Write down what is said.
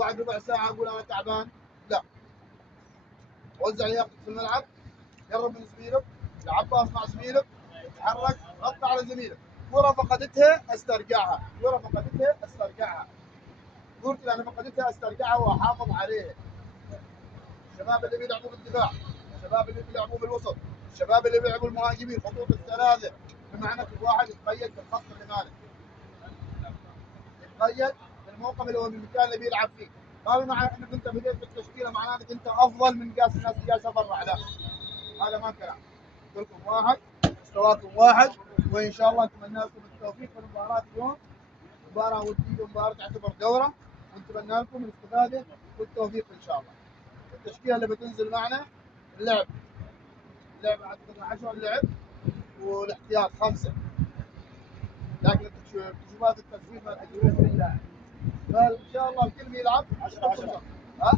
بعد ربع ساعه اقول انا تعبان، لا. وزع لياقتك في الملعب، قرب من زميلك، لعب باص مع زميلك، تحرك، غطى على زميلك، كره فقدتها استرجعها، كره فقدتها استرجعها، قلت انا فقدتها استرجعها واحافظ عليها. الشباب اللي بيلعبوا بالدفاع، الشباب اللي بيلعبوا بالوسط، الشباب اللي بيلعبوا المهاجمين، خطوط الثلاثه، بمعنى كل واحد يتقيد بالخط اللي ماله، يتقيد بالموقف اللي هو المكان اللي بيلعب فيه. ما بمعنى انك انت بديت بالتشكيله معناته انك انت افضل من قاس الناس اللي جالسه برا، لا، هذا ما كلام. كلكم واحد، مستواكم واحد، وان شاء الله نتمنى لكم التوفيق في المباراه اليوم. مباراه وديه ومباراه تعتبر دوره، ونتمنى لكم الاستفاده والتوفيق ان شاء الله. التشكيله اللي بتنزل معنا اللعب عندنا 10 لعب، والاحتياط 5، لكن التشوفات التسويق ما تجربه بالله. فان شاء الله الكل بيلعب 10 ها